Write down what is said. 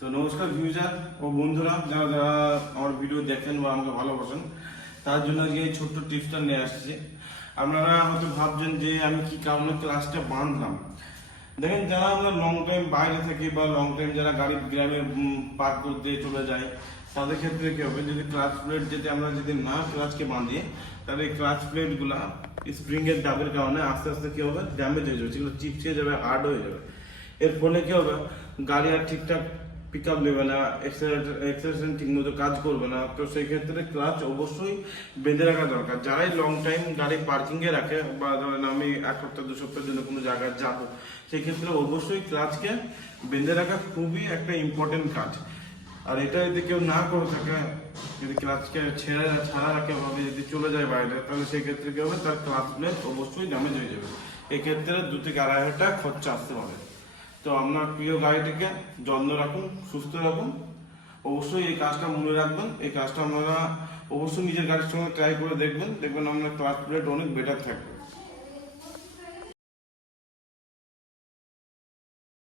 তো নমস্কার ভিউজার ও বন্ধুরা, যারা যারা আমার ভিডিও দেখেন বা আমাকে ভালোবাসেন, তার জন্য আজকে এই ছোট্ট টিপসটা নিয়ে আসছি। আপনারা হয়তো ভাবছেন যে আমি কি কারণে ক্লাসটা বাঁধলাম। দেখেন, যারা আমরা লং টাইম বাইরে থাকি বা লং টাইম যারা গাড়ি গ্রামে পার্ক করতে চলে যায়, তাদের ক্ষেত্রে কি হবে, যদি ক্লাচ প্লেট যদি না ক্লাচকে বাঁধি, তাহলে এই ক্লাচ প্লেটগুলা স্প্রিং এর দাবের কারণে আস্তে আস্তে কি হবে, ড্যামেজ হয়ে যাবে, সেগুলো চিপসে যাবে, হার্ড হয়ে যাবে। এর ফলে কি হবে, গাড়ি আর ঠিকঠাক পিক আপ নেবে না, এক্সেলারেশন ঠিক মতো কাজ করবে না। তো সেই ক্ষেত্রে ক্লাচ অবশ্যই বেঁধে রাখা দরকার। যারাই লং টাইম গাড়ি পার্কিংয়ে রাখে বা ধরেন আমি 1 সপ্তাহ 2 সপ্তাহের জন্য কোনো জায়গায় যাবো, সেই ক্ষেত্রে অবশ্যই ক্লাচকে বেঁধে রাখা খুবই একটা ইম্পর্টেন্ট কাজ। আর এটা যদি কেউ না করে থাকে, যদি ক্লাচকে ছাড়া রাখে ভাবে যদি চলে যায় বাইরে, তাহলে সেই ক্ষেত্রে কি হবে, তার ক্লাচ প্লেট অবশ্যই ড্যামেজ হয়ে যাবে। এক্ষেত্রে 2 থেকে 2.5 হাজার টাকা খরচা আসতে পারে। তো আপনার প্রিয় গাড়িটিকে যত্ন রাখুন, সুস্থ রাখুন। অবশ্যই এই কাজটা মনে রাখবেন। এই কাজটা আপনারা অবশ্যই নিজের গাড়ির সঙ্গে ট্রাই করে দেখবেন আপনার ক্লাচ প্লেট অনেক বেটার থাকবে।